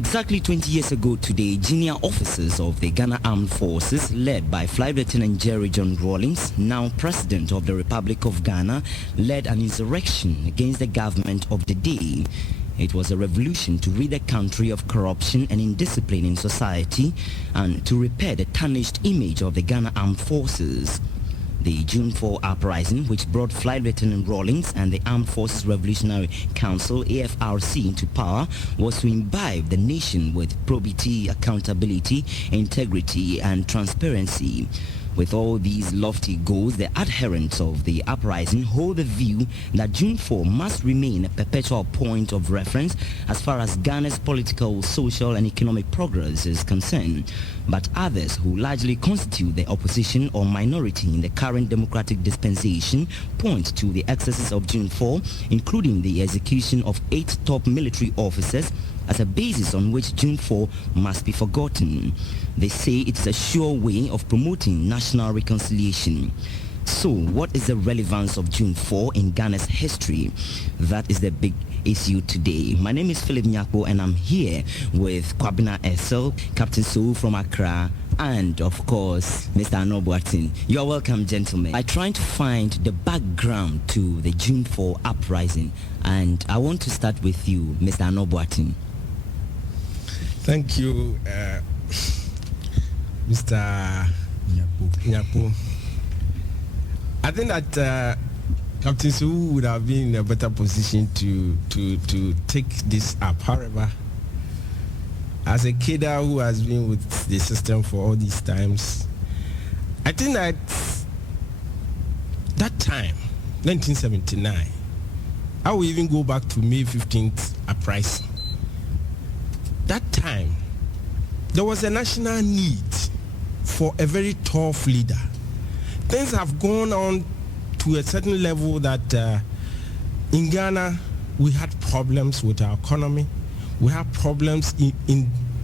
Exactly 20 years ago today, junior officers of the Ghana Armed Forces, led by Flight Lieutenant Jerry John Rawlings, now President of the Republic of Ghana, led an insurrection against the government of the day. It was a revolution to rid the country of corruption and indiscipline in society and to repair the tarnished image of the Ghana Armed Forces. The June 4 uprising, which brought Flight Lieutenant Rawlings and the Armed Forces Revolutionary Council AFRC into power, was to imbibe the nation with probity, accountability, integrity, and transparency. With all these lofty goals, the adherents of the uprising hold the view that June 4 must remain a perpetual point of reference as far as Ghana's political, social, and economic progress is concerned. But others, who largely constitute the opposition or minority in the current democratic dispensation, point to the excesses of June 4, including the execution of 8 top military officers, as a basis on which June 4 must be forgotten. They say it's a sure way of promoting national reconciliation. So, what is the relevance of June 4 in Ghana's history? That is the big issue today. My name is Phillip Nyakpo, and I'm here with Kwabena Essel, Captain Sowu from Accra, and of course, Mr. Annor-Boateng. You're welcome, gentlemen. I tried to find the background to the June 4 uprising, and I want to start with you, Mr. Annor-Boateng. Thank you, Mr. Nyakpo. I think that Captain Sowu would have been in a better position to take this up. However, as a kid who has been with the system for all these times, I think that time, 1979, I will even go back to May 15th uprising. That time, there was a national need for a very tough leader. Things have gone on to a certain level that in Ghana, we had problems with our economy. We have problems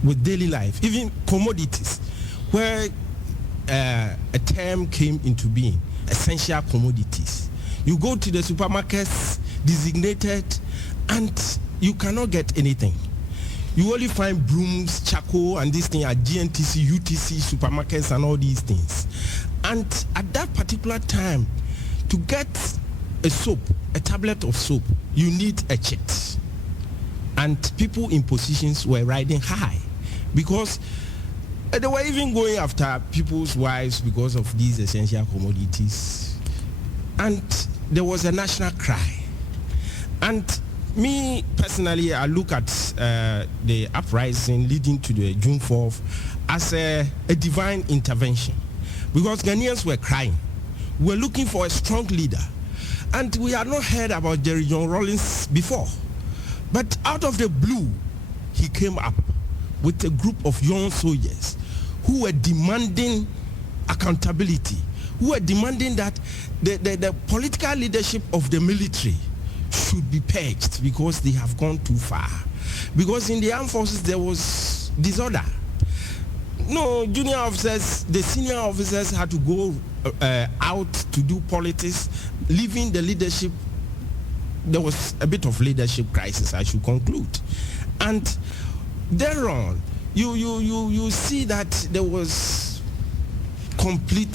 with daily life, even commodities, where a term came into being, essential commodities. You go to the supermarkets, designated, and you cannot get anything. You only find brooms, charcoal, and this thing at GNTC, UTC, supermarkets, and all these things. And at that particular time, to get a soap, a tablet of soap, you need a chit. And people in positions were riding high because they were even going after people's wives because of these essential commodities. And there was a national cry. And me personally, I look at the uprising leading to the June 4th as a divine intervention, because Ghanaians were crying. We were looking for a strong leader, and we had not heard about Jerry John Rawlings before. But out of the blue, he came up with a group of young soldiers who were demanding accountability, who were demanding that the political leadership of the military should be purged because they have gone too far. Because in the armed forces there was disorder. No, junior officers, the senior officers had to go out to do politics, leaving the leadership. There was a bit of leadership crisis, I should conclude. And thereon, you see that there was complete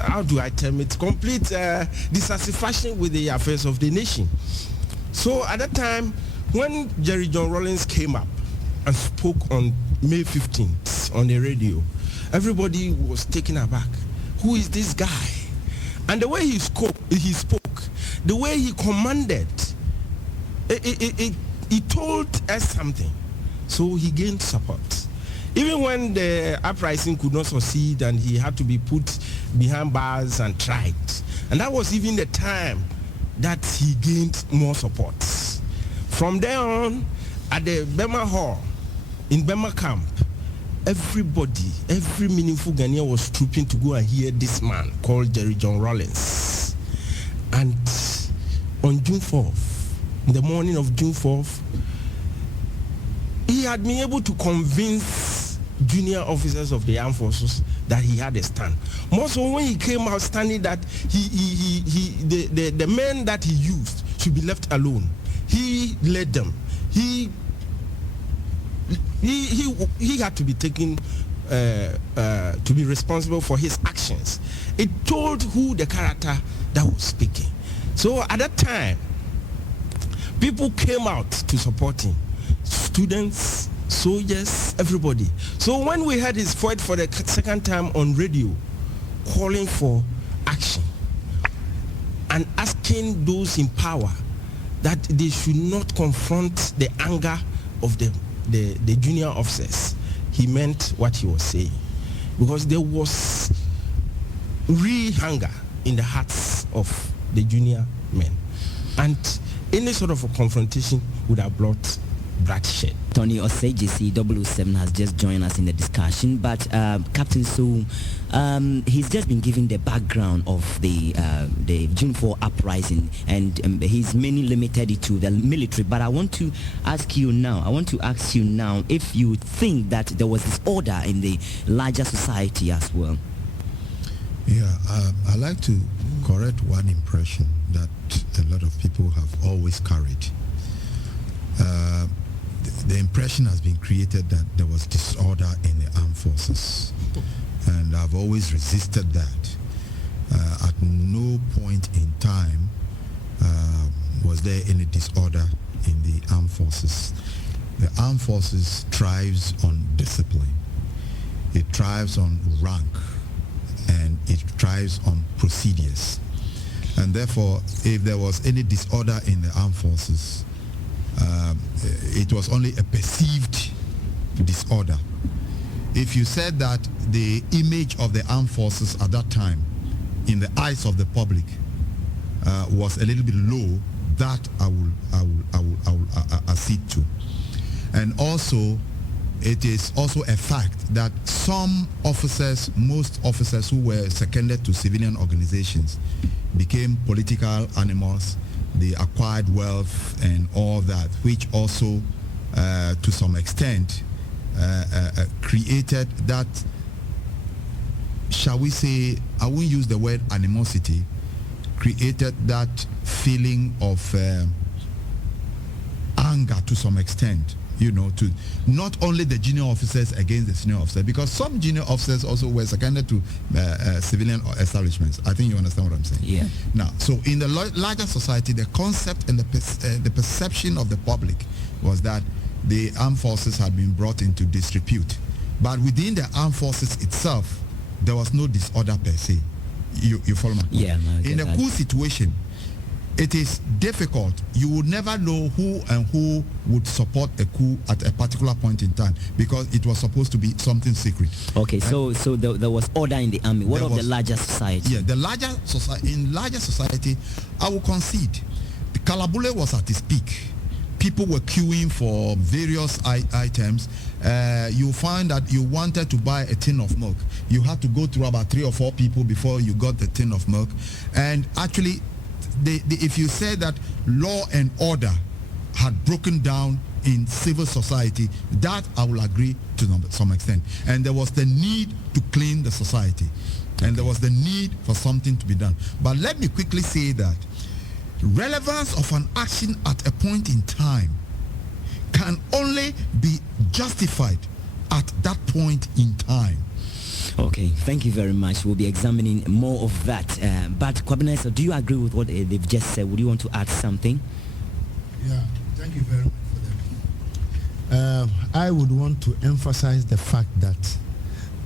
how do I term it? Complete dissatisfaction with the affairs of the nation. So at that time, when Jerry John Rawlings came up and spoke on May 15th on the radio, everybody was taken aback. Who is this guy? And the way he spoke, the way he commanded, he told us something. So he gained support. Even when the uprising could not succeed and he had to be put behind bars and tried. And that was even the time that he gained more support. From there on, at the Bema Hall, in Bema Camp, everybody, every meaningful Ghanaian was trooping to go and hear this man called Jerry John Rawlings. And on June 4th, in the morning of June 4th, he had been able to convince junior officers of the armed forces that he had a stand. More so when he came out standing that the men that he used should be left alone. He led them. he had to be taken to be responsible for his actions. It told who the character that was speaking. So at that time, people came out to support him. Students, soldiers, everybody. So when we heard his voice for the second time on radio, calling for action and asking those in power that they should not confront the anger of the junior officers, he meant what he was saying. Because there was real hunger in the hearts of the junior men. And any sort of a confrontation would have brought bloodshed. Tony Osei-Gyasi 007 has just joined us in the discussion, but Captain Sowu, he's just been giving the background of the June 4 uprising, and he's mainly limited it to the military. But I want to ask you now if you think that there was disorder in the larger society as well. Yeah, I like to correct one impression that a lot of people have always carried. The impression has been created that there was disorder in the armed forces, and I've always resisted that. At no point in time was there any disorder in the armed forces. The armed forces thrives on discipline. It thrives on rank, and it thrives on procedures. And therefore, if there was any disorder in the armed forces, it was only a perceived disorder. If you said that the image of the armed forces at that time in the eyes of the public was a little bit low, that I will accede to. And also, it is also a fact that some officers, most officers who were seconded to civilian organizations, became political animals. They acquired wealth and all that, which also, to some extent, created that, shall we say, I won't use the word animosity, created that feeling of anger to some extent, you know, to not only the junior officers against the senior officers, because some junior officers also were seconded to civilian establishments. I think you understand what I'm saying. Yeah. Now, so in the larger society, the concept and the perception of the public was that the armed forces had been brought into disrepute. But within the armed forces itself, there was no disorder per se. You follow me? Yeah. No, in a coup situation, it is difficult. You would never know who would support a coup at a particular point in time, because it was supposed to be something secret. Okay, so there was order in the army. What of the larger society? Yeah, the larger society. In larger society, I will concede. The Kalabule was at its peak. People were queuing for various items. You find that you wanted to buy a tin of milk. You had to go through about 3 or 4 people before you got the tin of milk. And actually, if you say that law and order had broken down in civil society, that I will agree to some extent. And there was the need to clean the society. And there was the need for something to be done. But let me quickly say that relevance of an action at a point in time can only be justified at that point in time. Okay, thank you very much. We'll be examining more of that. But Kwabena, do you agree with what they've just said? Would you want to add something? Yeah, thank you very much for that. I would want to emphasize the fact that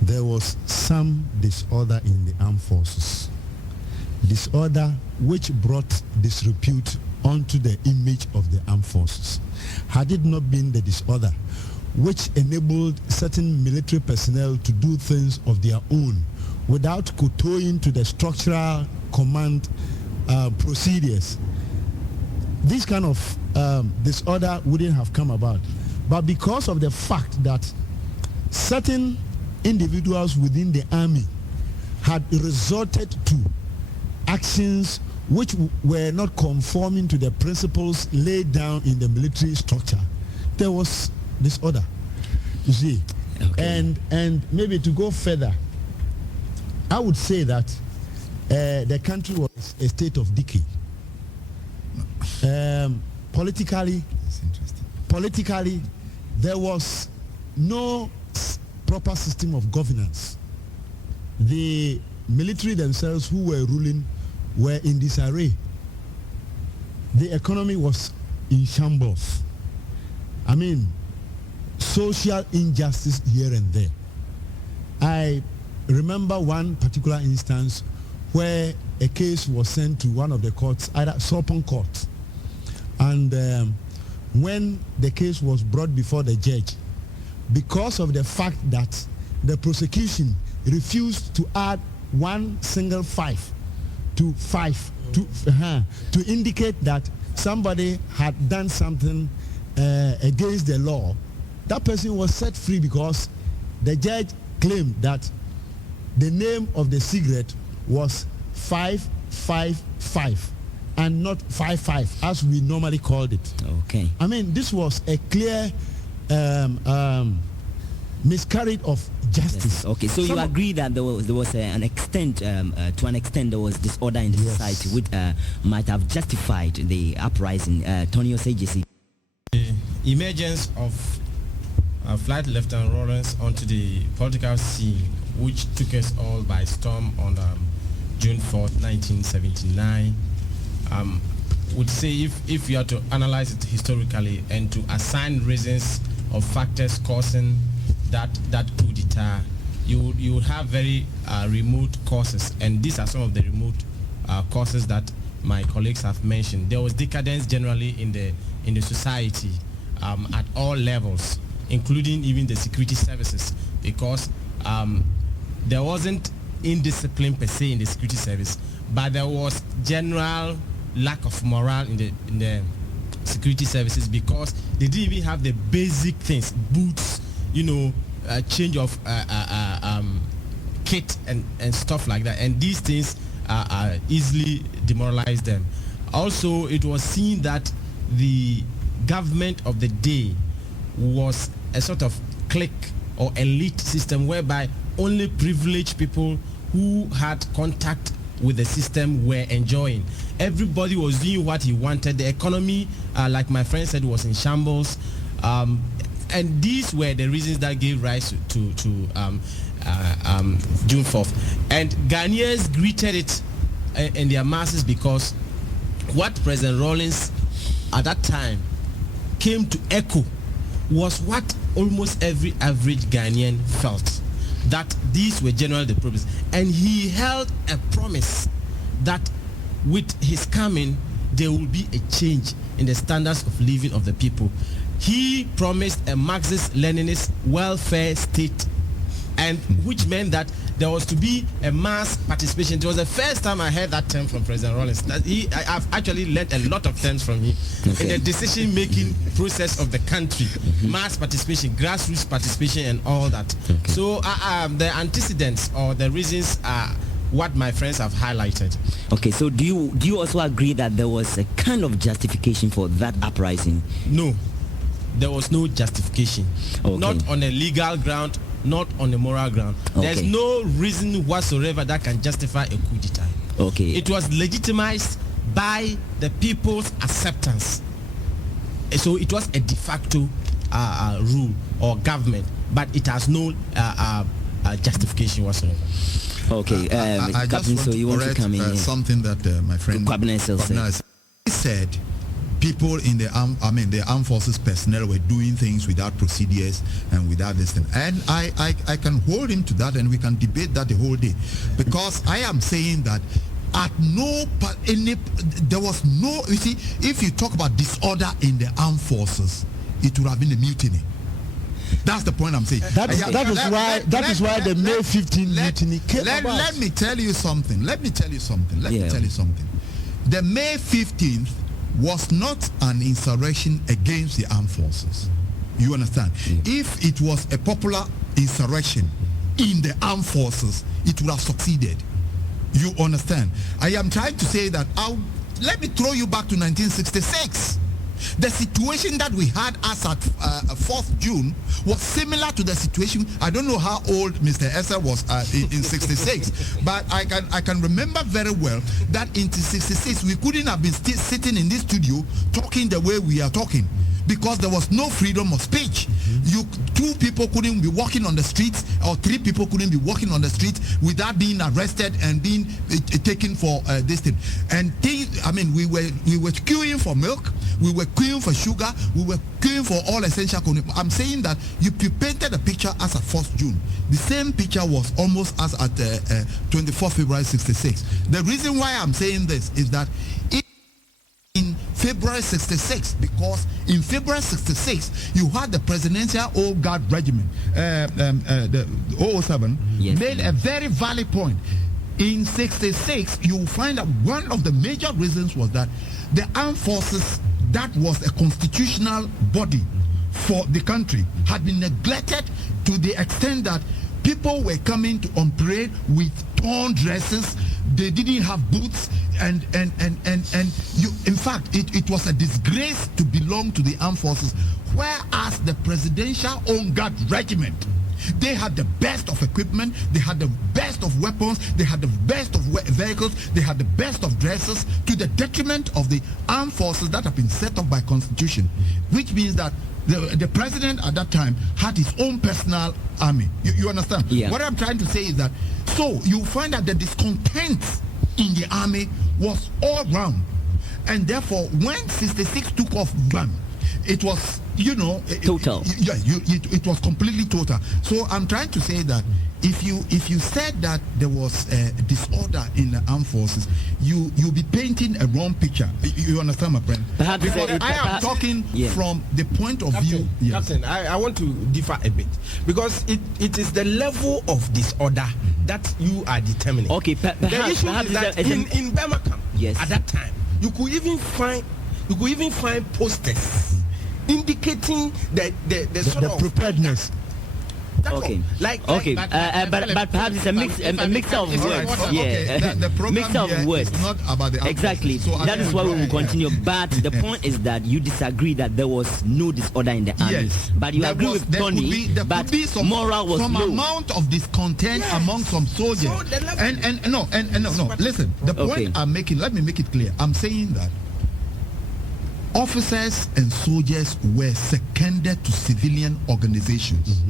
there was some disorder in the armed forces. Disorder which brought disrepute onto the image of the armed forces. Had it not been the disorder which enabled certain military personnel to do things of their own without kowtowing to the structural command procedures, this kind of disorder wouldn't have come about. But because of the fact that certain individuals within the army had resorted to actions which were not conforming to the principles laid down in the military structure, there was disorder, you see. Okay. And maybe to go further, I would say that the country was a state of decay. Politically, politically, there was no proper system of governance. The military themselves who were ruling were in disarray. The economy was in shambles. I mean, social injustice here and there. I remember one particular instance where a case was sent to one of the courts, either Sopon Court. And when the case was brought before the judge, because of the fact that the prosecution refused to add one single 5 to indicate that somebody had done something against the law, that person was set free because the judge claimed that the name of the cigarette was 555 and not 55 as we normally called it. Okay. I mean, this was a clear miscarriage of justice. Yes. Okay, so you agree that there was an extent, to an extent, there was disorder in the society which might have justified the uprising. Tony Osei-Gyasi. The emergence of Flight Lieutenant Rawlings onto the political scene, which took us all by storm on June 4th, 1979, would say if you are to analyze it historically and to assign reasons or factors causing that coup d'etat, you would have very remote causes, and these are some of the remote causes that my colleagues have mentioned. There was decadence generally in the society at all levels, including even the security services, because there wasn't indiscipline per se in the security service, but there was general lack of morale in the security services because they didn't even have the basic things, boots, change of kit and stuff like that, and these things easily demoralize them. Also, it was seen that the government of the day was a sort of clique or elite system whereby only privileged people who had contact with the system were enjoying. Everybody was doing what he wanted. The economy, like my friend said, was in shambles. And these were the reasons that gave rise to June 4th. And Ghanaians greeted it in their masses because what President Rawlings at that time came to echo was what almost every average Ghanaian felt, that these were generally the problems. And he held a promise that with his coming, there will be a change in the standards of living of the people. He promised a Marxist-Leninist welfare state, and which meant that there was to be a mass participation. It was the first time I heard that term from President Rawlings. I've actually learned a lot of terms from him in the decision-making process of the country. Mass participation, grassroots participation, and all that. Okay. So the antecedents or the reasons are what my friends have highlighted. Okay, so do you also agree that there was a kind of justification for that uprising? No, there was no justification. Okay. Not on a legal ground, not on a moral ground. Okay. There's no reason whatsoever that can justify a coup d'etat. Okay. It was legitimized by the people's acceptance. So it was a de facto rule or government, but it has no justification whatsoever. Okay, I Captain, so you want to come in? Something that my friend Kwabena said. People in the armed forces personnel were doing things without procedures and without this thing. And I can hold him to that, and we can debate that the whole day. Because I am saying that there was no, you see, if you talk about disorder in the armed forces, it would have been a mutiny. That's the point I'm saying. That is why the May 15 mutiny came about. Let me tell you something. Let me tell you something. The May 15th was not an insurrection against the armed forces. You understand? If it was a popular insurrection in the armed forces, it would have succeeded. You understand? I am trying to say that, let me throw you back to 1966. The situation that we had as at 4th June was similar to the situation. I don't know how old Mr. Essel was in 66, but I can remember very well that in 66 we couldn't have been sitting in this studio talking the way we are talking, because there was no freedom of speech. Two people couldn't be walking on the streets, or three people couldn't be walking on the streets without being arrested and being taken for this thing. And we were queuing for milk, we were queuing for sugar, we were queuing for all essential. I'm saying that you painted a picture as at 1st June. The same picture was almost as at 24 February 66. The reason why I'm saying this is that in February 66, because in February 66 you had the Presidential Old Guard Regiment, the 007, made a very valid point. In 66, you find that one of the major reasons was that the armed forces, that was a constitutional body for the country, had been neglected to the extent that people were coming on parade with torn dresses. They didn't have boots, and you, in fact, it was a disgrace to belong to the armed forces. Whereas the Presidential Own Guard Regiment, they had the best of equipment, they had the best of weapons, they had the best of vehicles, they had the best of dresses, to the detriment of the armed forces that have been set up by Constitution, which means that the president at that time had his own personal army. You understand? Yeah. What I'm trying to say is that, so you find that the discontent in the army was all round, and therefore when 66 took off, bam, it was, total. It was completely total. So I'm trying to say that if you said that there was a disorder in the armed forces, you'll be painting a wrong picture. You understand, my friend? Perhaps because I am talking from the point of view. Captain, I want to differ a bit, because it is the level of disorder that you are determining. Okay, the issue is that in Burma camp, at that time, you could even find posters indicating the sort of preparedness. Okay. But perhaps it's a mixture of words. The program mixture of words. Is not about the exactly. So that is why we will continue. But the point is that you disagree that there was no disorder in the army. Yes. But you agree with Tony. But moral was some low. amount of discontent among some soldiers. So no. Listen, the point I'm making. Let me make it clear. I'm saying that officers and soldiers were seconded to civilian organizations.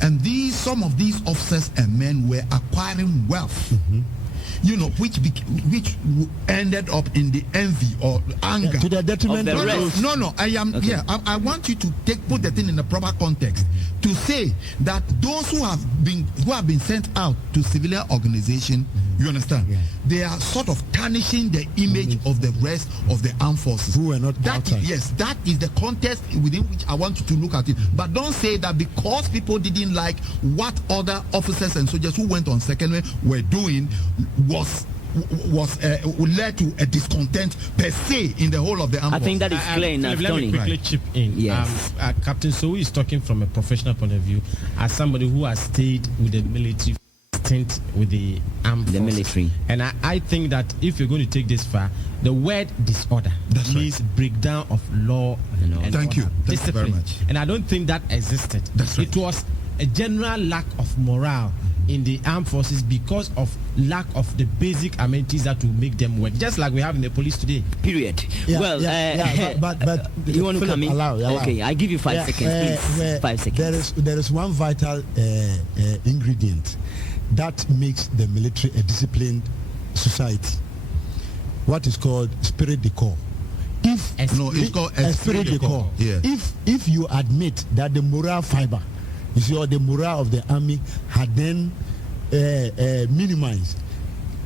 And some of these officers and men were acquiring wealth, which ended up in the envy or anger to the detriment of the rest. No. I want you to put the thing in the proper context, to say that those who have been sent out to civilian organization, you understand, they are sort of tarnishing the image of the rest of the armed forces who were not outside. Yes, that is the context within which I want you to look at it. But don't say that because people didn't like what other officers and soldiers who went on secondary were doing led to a discontent per se in the whole of the armed forces. I think that is clear enough. Let me quickly chip in. Yes. Captain Sowu is talking from a professional point of view, as somebody who has stayed with the military, stint with the armed forces. Military. And I think that if you're going to take this far, the word disorder means breakdown of law and Thank you very much. And I don't think that existed. That's right. It was a general lack of morale in the armed forces because of lack of the basic amenities that will make them work, just like we have in the police today. Period. But you want to come in? Allow. Okay, I give you 5 seconds, please. 5 seconds. There is one vital ingredient that makes the military a disciplined society. What is called spirit de corps. It's called esprit de corps. Yeah. If you admit that the moral fiber, you see, or the morale of the army had then minimized,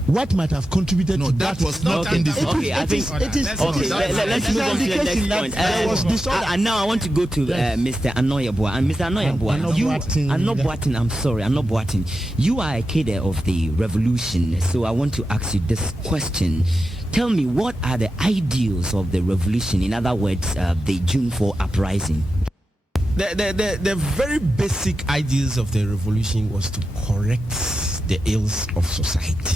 what might have contributed to that was not in the I think it is. Okay, let's move on to the next point. And now I want to go to Mr. Annor-Boateng. And Mr. Annor-Boateng, I'm sorry, Annor-Boateng. You are a cadre of the revolution, so I want to ask you this question. Tell me, what are the ideals of the revolution? In other words, the June 4 uprising. The very basic ideals of the revolution was to correct the ills of society.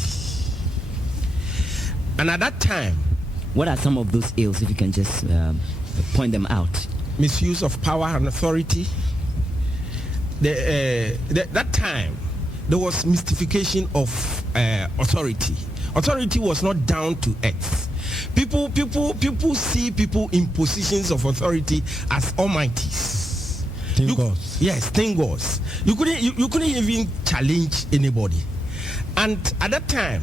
And at that time, what are some of those ills, if you can just point them out? Misuse of power and authority. That time, there was mystification of authority. Authority was not down to earth. People see people in positions of authority as almighties. Yes, gods. You couldn't even challenge anybody. And at that time,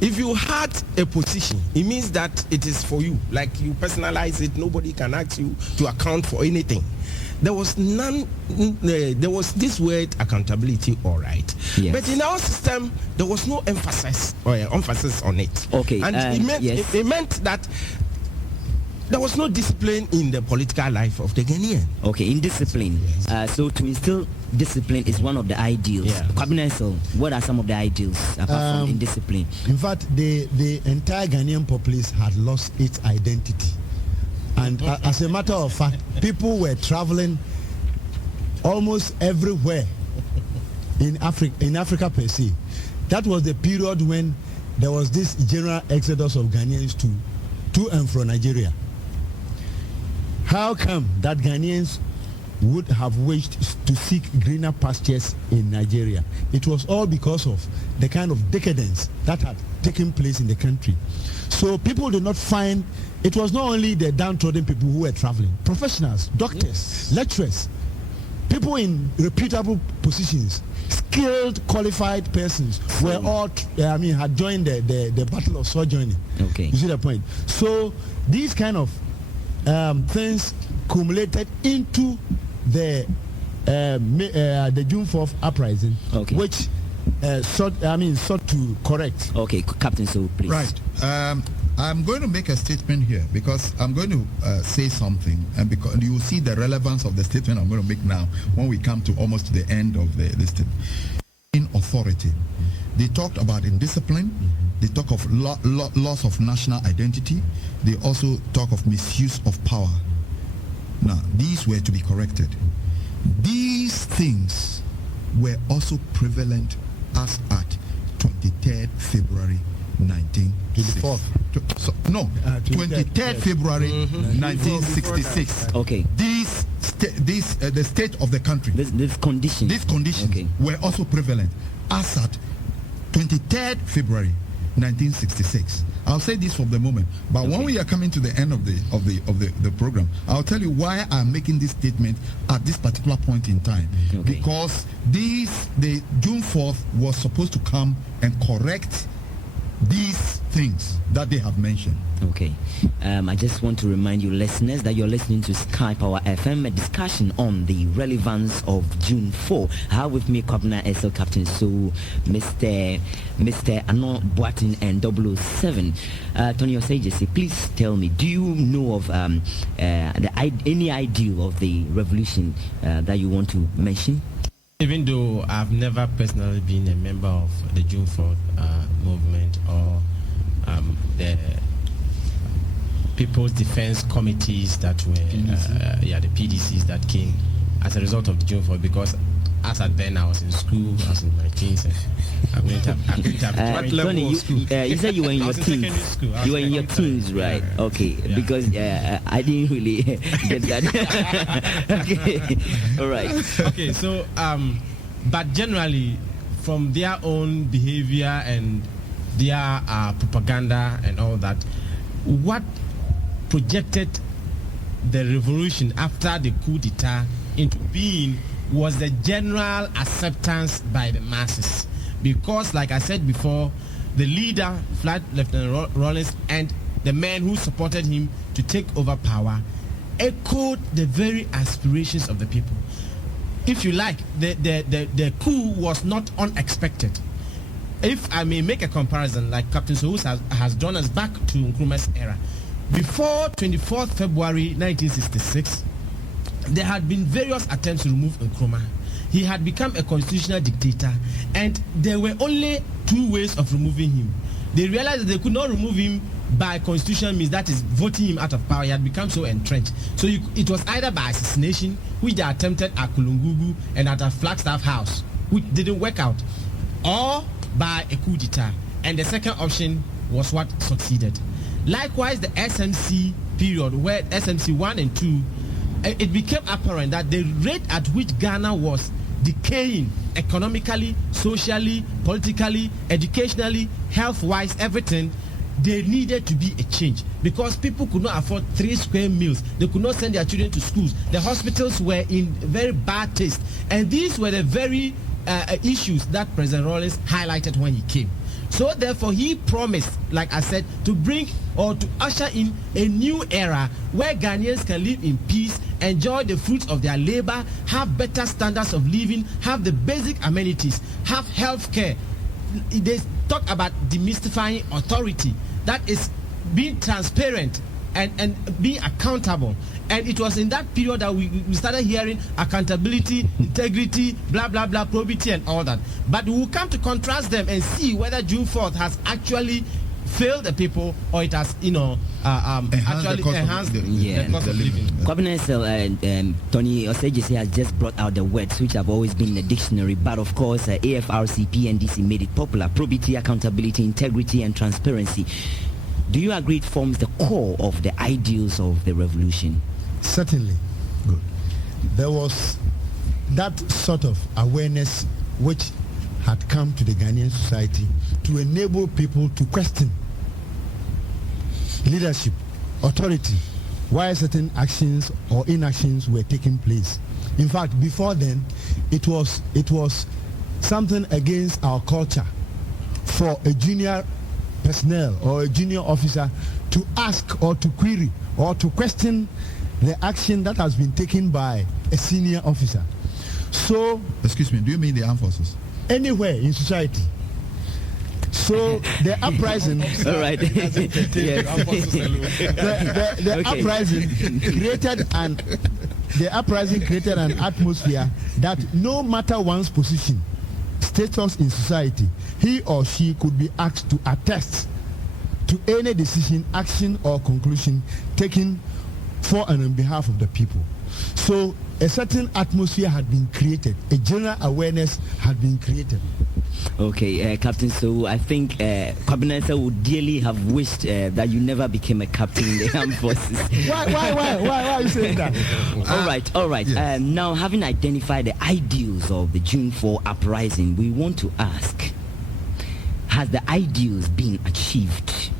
if you had a position, it means that it is for you. Like you personalize it, nobody can ask you to account for anything. There was there was this word accountability, all right. Yes. But in our system, there was no emphasis on it. Okay. And it meant that there was no discipline in the political life of the Ghanaian. Okay, indiscipline. So to instill discipline is one of the ideals. Yeah. Kwabena, Essel, what are some of the ideals apart from indiscipline? In fact, the entire Ghanaian populace had lost its identity. And as a matter of fact, people were traveling almost everywhere in Africa per se. That was the period when there was this general exodus of Ghanaians to and from Nigeria. How come that Ghanaians would have wished to seek greener pastures in Nigeria? It was all because of the kind of decadence that had taken place in the country. So people did not find, it was not only the downtrodden people who were traveling, professionals, doctors, lecturers, people in reputable positions, skilled, qualified persons were all, had joined the battle of sojourning. Okay. You see the point? So these kind of things cumulated into the June 4th uprising, okay, which sought to correct. Okay, Captain Sowu, please. Right. I'm going to make a statement here because I'm going to say something, and because you will see the relevance of the statement I'm going to make now when we come to almost the end of this thing. In authority, they talked about indiscipline. They talk of loss of national identity. They also talk of misuse of power. Now, these were to be corrected. These things were also prevalent as at 23rd February 1964. 23rd February 1966. Okay. The state of the country. These conditions were also prevalent as at 23rd February 1966. I'll say this for the moment, but when we are coming to the end of the program, I'll tell you why I'm making this statement at this particular point in time. Okay. Because the June 4th was supposed to come and correct these things that they have mentioned. Okay. I just want to remind you listeners that you're listening to Skyy Power FM, a discussion on the relevance of June 4. I have with me Kwabena, Essel, Captain Sowu, Mr. Annor-Boateng, and 007. Tony Osei-Gyasi, please tell me, do you know of any ideal of the revolution that you want to mention? Even though I've never personally been a member of the June 4th movement or the People's Defense Committees that were, the PDCs that came as a result of the June 4th, because as at then I was in school, I was in my teens, and I couldn't have Tony, you said you were in your teens. You were in your teens, right? Yeah. Okay, yeah. Because I didn't really get that. Okay, all right. Okay, so but generally, from their own behavior and their propaganda and all that, what projected the revolution after the coup d'etat into being was the general acceptance by the masses. Because, like I said before, the leader, Flight Lieutenant Rawlings, and the men who supported him to take over power echoed the very aspirations of the people. If you like, the coup was not unexpected. If I may make a comparison, like Captain Sowu has drawn us back to Nkrumah's era. Before 24th February 1966, there had been various attempts to remove Nkrumah. He had become a constitutional dictator, and there were only two ways of removing him. They realized that they could not remove him by constitutional means, that is voting him out of power. He had become so entrenched. So it was either by assassination, which they attempted at Kulungugu and at a Flagstaff House, which didn't work out, or by a coup d'etat. And the second option was what succeeded. Likewise, the SMC period, where SMC 1 and 2, it became apparent that the rate at which Ghana was decaying economically, socially, politically, educationally, health-wise, everything, there needed to be a change because people could not afford 3 square meals. They could not send their children to schools. The hospitals were in very bad taste. And these were the very issues that President Rawlings highlighted when he came. So therefore, he promised, like I said, to bring or to usher in a new era where Ghanaians can live in peace, enjoy the fruits of their labor, have better standards of living, have the basic amenities, have health care. They talk about demystifying authority, that is being transparent and being accountable. And it was in that period that we started hearing accountability, integrity, blah, blah, blah, probity and all that. But we will come to contrast them and see whether June 4th has actually failed the people or it has, actually enhanced the cost of living. Kwabena Essel and Tony Osei-Gyasi has just brought out the words which have always been in the dictionary, but of course AFRCP and DC made it popular: probity, accountability, integrity and transparency. Do you agree it forms the core of the ideals of the revolution? Certainly. Good. There was that sort of awareness which had come to the Ghanaian society to enable people to question leadership, authority, why certain actions or inactions were taking place. In fact, before then, it was something against our culture for a junior personnel or a junior officer to ask or to query or to question the action that has been taken by a senior officer. So, excuse me, do you mean the armed forces? Anywhere in society. So the uprising, all right. the uprising created an atmosphere that no matter one's position, status in society, he or she could be asked to attest to any decision, action or conclusion taken for and on behalf of the people. So a certain atmosphere had been created, a general awareness had been created. Okay, Captain, so I think Kwabena Essel would dearly have wished that you never became a captain in the armed forces. Why are you saying that? All right. Yes. Now, having identified the ideals of the June 4 uprising, we want to ask, has the ideals been achieved?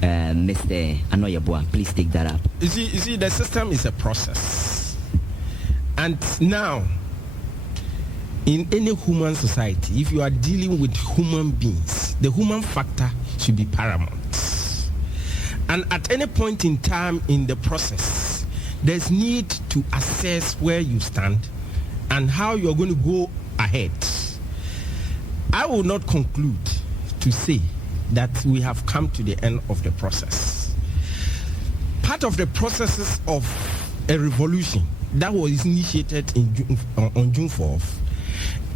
Mr. Annor-Boateng, please take that up. You see, the system is a process. And now, in any human society, if you are dealing with human beings, the human factor should be paramount. And at any point in time in the process, there's need to assess where you stand and how you're going to go ahead. I will not conclude to say that we have come to the end of the process. Part of the processes of a revolution that was initiated on June 4th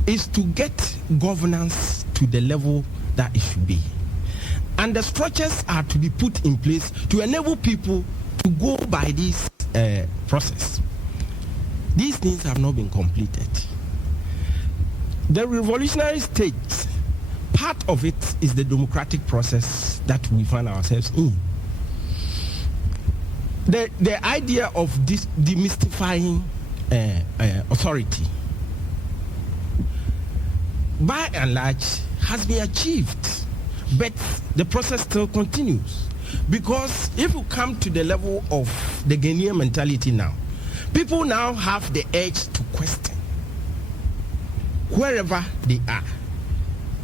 is to get governance to the level that it should be. And the structures are to be put in place to enable people to go by this process. These things have not been completed. The revolutionary state, part of it is the democratic process that we find ourselves in. The idea of this demystifying authority, by and large, has been achieved, but the process still continues. Because if you come to the level of the Ghanaian mentality now, people now have the urge to question. Wherever they are,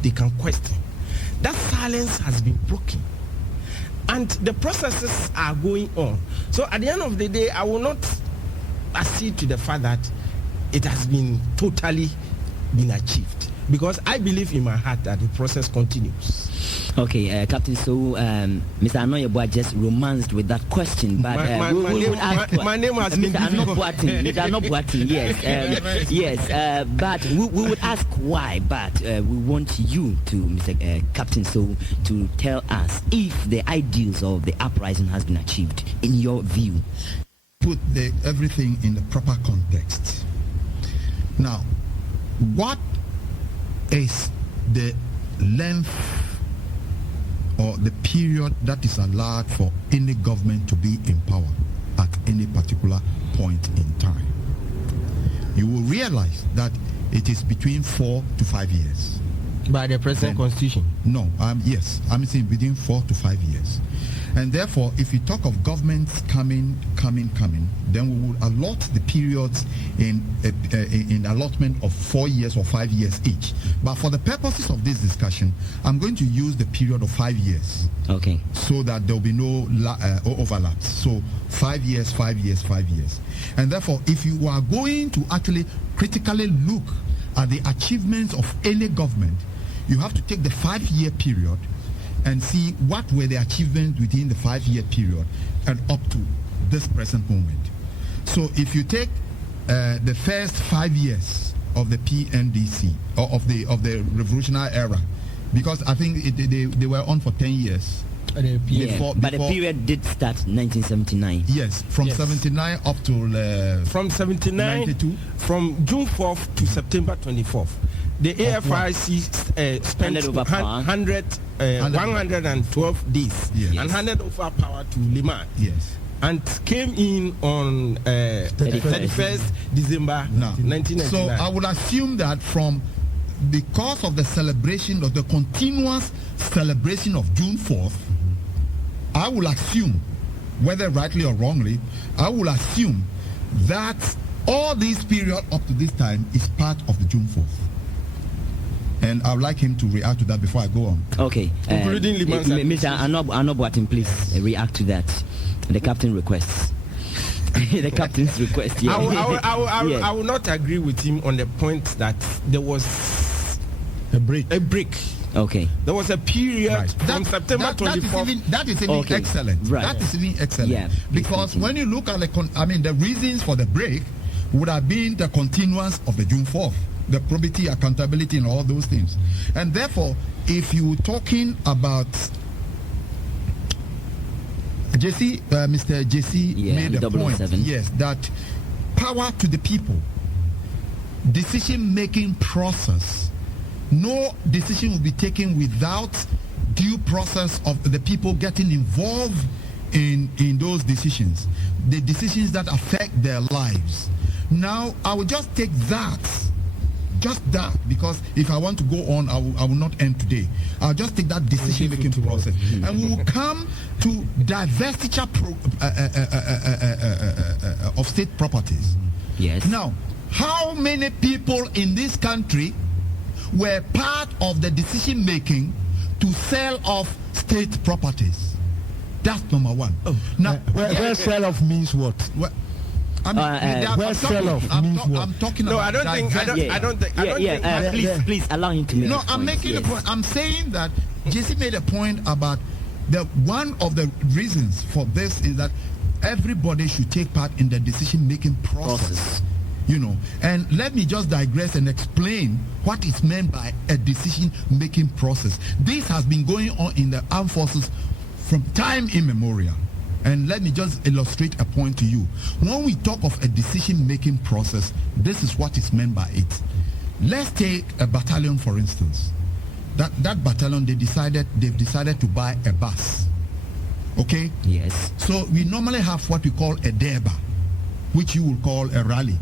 they can question. That silence has been broken. And the processes are going on. So at the end of the day, I will not accede to the fact that it has been totally been achieved. Because I believe in my heart that the process continues. Okay, Captain, so Mr. Annor-Boateng just romanced with that question, but my name has been Mr. Annor-Boateng, yes, but we would ask why, but we want you to, Mr. Captain, so to tell us if the ideals of the uprising has been achieved in your view. Put everything in the proper context. Now, what is the length or the period that is allowed for any government to be in power at any particular point in time? You will realize that it is between 4 to 5 years. By the present constitution? No, yes. I'm saying within 4 to 5 years. And therefore, if you talk of governments coming, then we will allot the periods in allotment of 4 years or 5 years each. But for the purposes of this discussion, I'm going to use the period of 5 years. Okay. So that there will be no overlaps. So 5 years, 5 years, 5 years. And therefore, if you are going to actually critically look at the achievements of any government, you have to take the 5-year period and see what were the achievements within the 5-year period and up to this present moment. So if you take the first 5 years of the PNDC or of the revolutionary era, because I think they were on for 10 years. But the period did start 1979. Yes, from 79 up to from 79 92, from June 4th to September 24th. The AFIC spent 112 days and handed over power to Liman. Yes. And came in on 31st December 1999. So I would assume that because of the celebration of the continuous celebration of June 4th, I will assume, whether rightly or wrongly, I will assume that all this period up to this time is part of the June 4th. And I would like him to react to that before I go on. Okay. Mr. Annor-Boateng, please react to that. The captain requests. The captain's request. Yeah. I will not agree with him on the point that there was a break. Okay. There was a period from September 24th. That is even excellent. Right. That is even excellent. Yeah. Because when you look at the reasons for the break would have been the continuance of the June 4th, the probity, accountability, and all those things. And therefore, if you're talking about Mr. Gyasi made a point, yes, that power to the people, decision-making process, no decision will be taken without due process of the people getting involved in those decisions, the decisions that affect their lives. Now, I will just take just that, because if I want to go on, I will not end today. I'll just take that decision-making process, and we will come to divestiture of state properties. Yes. Now, how many people in this country were part of the decision-making to sell off state properties? That's number one. Now, where sell off means what? I'm talking about. Please allow him to make. No, I'm making a point. I'm saying that Gyasi made a point about one of the reasons for this is that everybody should take part in the decision-making process. And let me just digress and explain what is meant by a decision-making process. This has been going on in the armed forces from time immemorial. And let me just illustrate a point to you. When we talk of a decision-making process, this is what is meant by it. Let's take a battalion, for instance. That battalion, they've decided to buy a bus. Okay? Yes. So we normally have what we call a deba, which you will call a rally.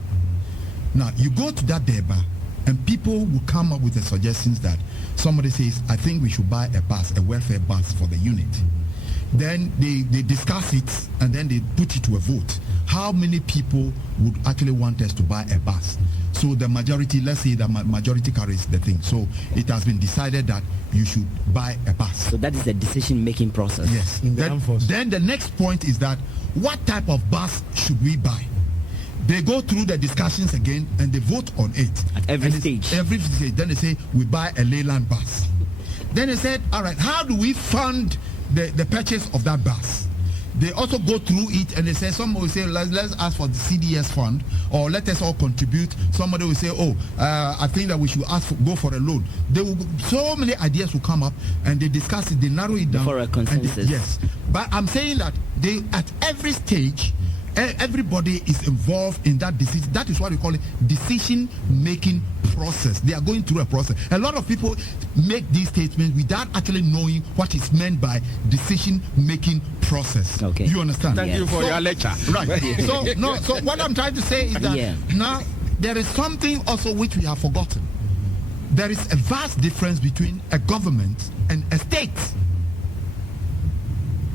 Now, you go to that deba, and people will come up with the suggestions that somebody says, I think we should buy a bus, a welfare bus for the unit. Then they discuss it, and then they put it to a vote. How many people would actually want us to buy a bus? So the majority, let's say the majority carries the thing. So it has been decided that you should buy a bus. So that is the decision-making process. Yes. Then the next point is that what type of bus should we buy? They go through the discussions again and they vote on it. At every stage. Then they say, we buy a Leyland bus. Then they said, all right, how do we fund the purchase of that bus? They also go through it and they say, somebody will say, let's ask for the CDS fund, or let us all contribute. Somebody will say, I think that we should go for a loan. So many ideas will come up and they discuss it, they narrow it down. For a consensus. Yes. But I'm saying that at every stage, everybody is involved in that decision. That is what we call it decision-making process. They are going through a process. A lot of people make these statements without actually knowing what is meant by decision-making process. Okay. You understand? Thank you for your lecture. Right. So what I'm trying to say is that now there is something also which we have forgotten. there is a vast difference between a government and a state.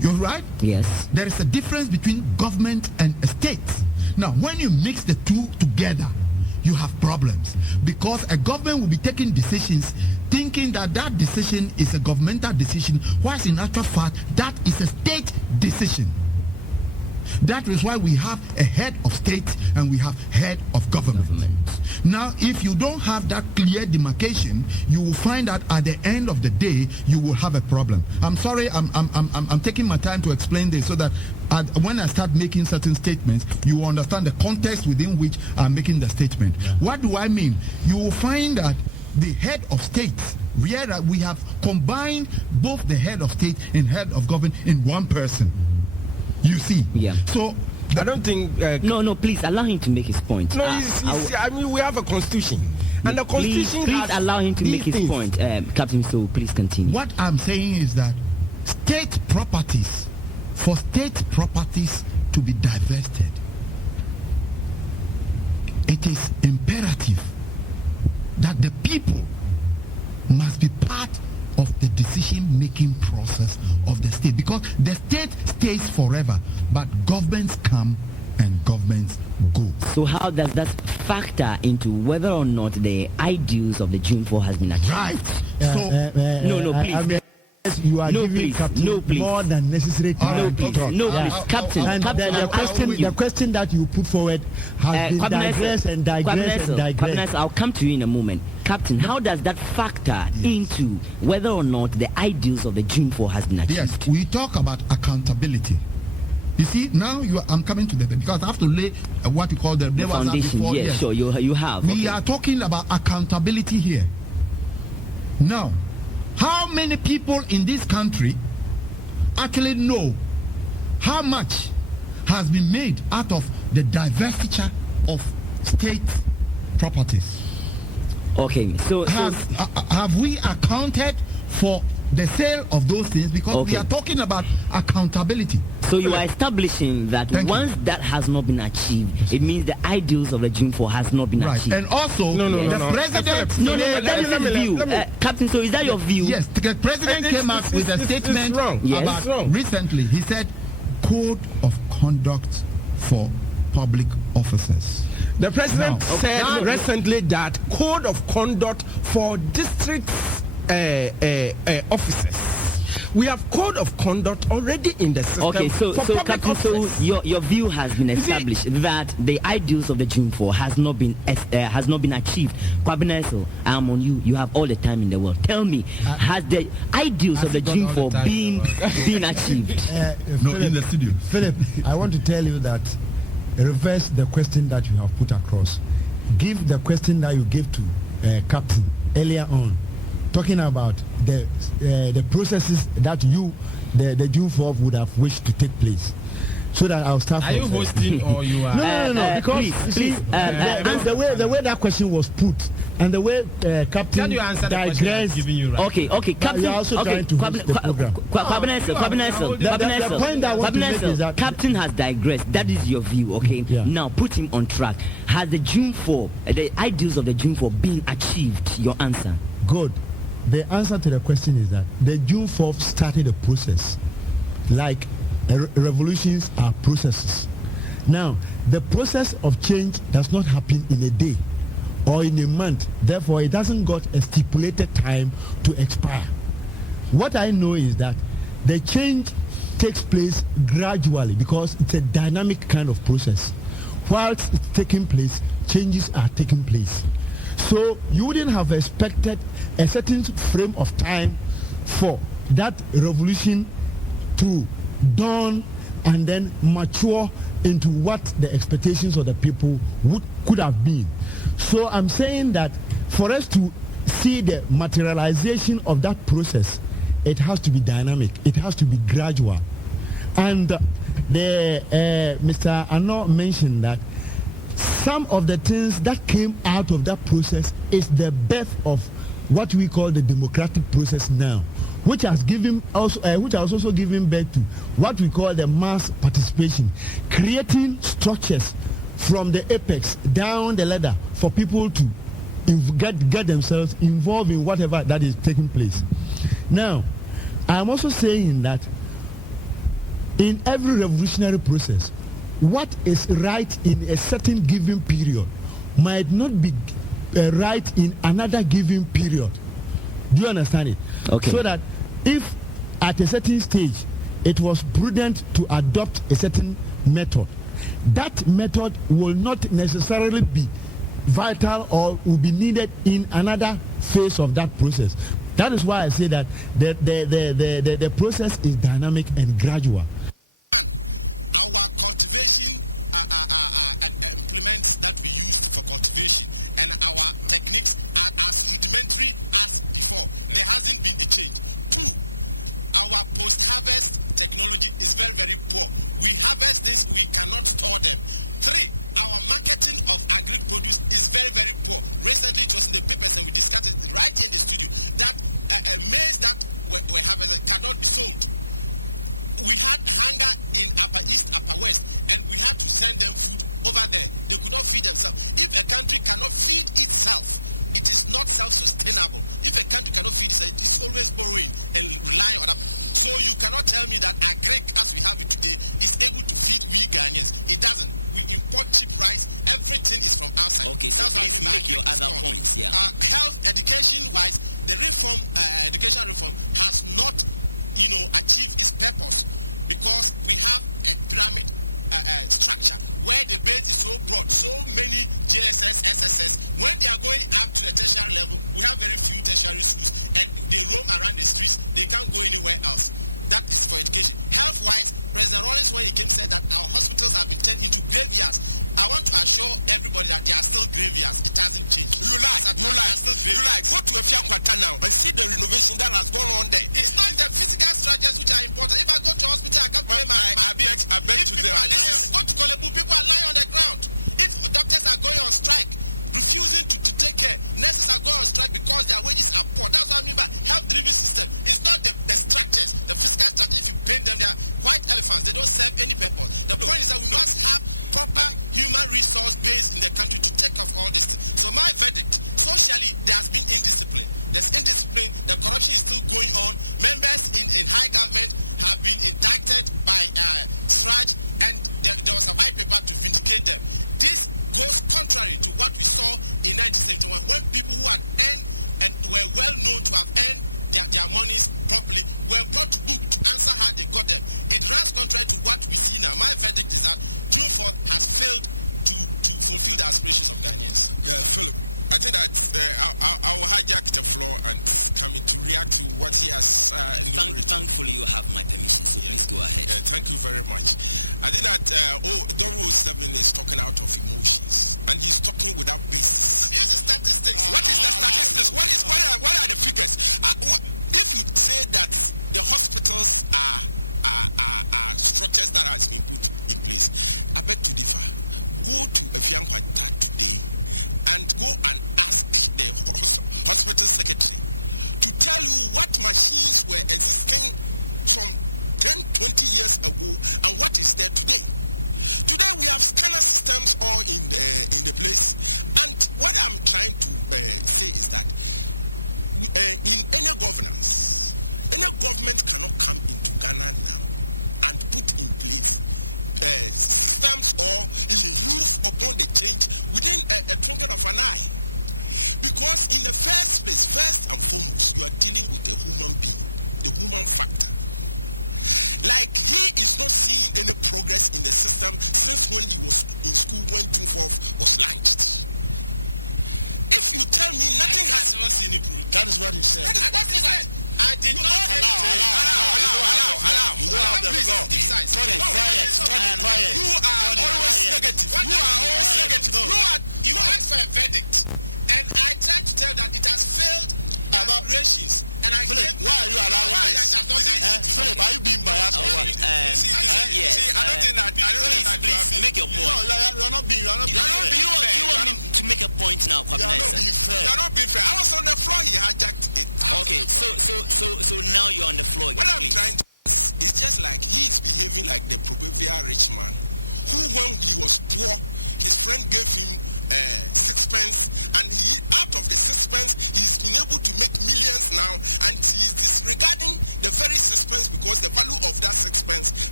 You're right? Yes. There is a difference between government and a state. Now, when you mix the two together, you have problems, because a government will be taking decisions thinking that that decision is a governmental decision, whilst in actual fact, that is a state decision. That is why we have a head of state and we have head of government. Now, if you don't have that clear demarcation, you will find that at the end of the day, you will have a problem. I'm sorry, I'm taking my time to explain this so that when I start making certain statements, you will understand the context within which I'm making the statement. Yeah. What do I mean? You will find that the head of state, where we have combined both the head of state and head of government in one person. You see? Yeah. So I don't think. No, please allow him to make his point. No, I mean, we have a constitution, and the constitution. Please allow him to make his point, Captain. So please continue. What I'm saying is that state properties, for state properties to be divested, it is imperative that the people must be part of the decision-making process of the state, because the state stays forever, but governments come and governments go. So how does that factor into whether or not the ideals of the June 4 has been achieved? Right. No, please. You are giving Captain more than necessary time to talk. Please. Captain. And the question that you put forward has been digressed and digressed and digressed. I'll come to you in a moment. Captain, how does that factor into whether or not the ideals of the June 4 has been achieved? Yes, we talk about accountability. You see, now I'm coming to that, because I have to lay what you call the foundation. Yes, sure, you have. We are talking about accountability here. Now, how many people in this country actually know how much has been made out of the divestiture of state properties? Okay, so have we accounted for the sale of those things? Because we are talking about accountability. So you are establishing that once that has not been achieved, it means the ideals of the June 4 has not been achieved. And also, the president... No, that is his view. Captain, so is that your view? Yes, the president came out with a statement about recently. He said, Code of Conduct for Public Officers. The president said recently that Code of Conduct for district officers. We have Code of Conduct already in the system. Okay, so Captain, so your view has been established that the ideals of the June 4 has not been achieved. Kwabena, Essel, I'm on you. You have all the time in the world. Tell me, has the ideals of the June 4 been achieved? No, in the studio. Phillip, I want to tell you that reverse the question that you have put across. Give the question that you gave to Captain earlier on, talking about the processes that the June 4 would have wished to take place. So that I'll start. Are you hosting or you are? No. Because please, the way that question was put and the way Captain digressed. Okay, Captain. You're also trying to host the program. The point that I want to make is that Captain has digressed. That is your view, okay? Yeah. Now put him on track. Has the June 4, the ideals of the June 4 been achieved? Your answer. Good. The answer to the question is that the June 4th started a process. Like revolutions are processes. Now, the process of change does not happen in a day or in a month. Therefore, it doesn't got a stipulated time to expire. What I know is that the change takes place gradually because it's a dynamic kind of process. Whilst it's taking place, changes are taking place. So you wouldn't have expected a certain frame of time for that revolution to dawn and then mature into what the expectations of the people could have been. So I'm saying that for us to see the materialization of that process, it has to be dynamic. It has to be gradual. And Mr. Annor mentioned that some of the things that came out of that process is the birth of what we call the democratic process now, which has also given birth to what we call the mass participation, creating structures from the apex down the ladder for people to get themselves involved in whatever that is taking place. Now, I'm also saying that in every revolutionary process, what is right in a certain given period might not be right in another given period. Do you understand it? Okay. So that if at a certain stage it was prudent to adopt a certain method, that method will not necessarily be vital or will be needed in another phase of that process. That is why I say that the process is dynamic and gradual.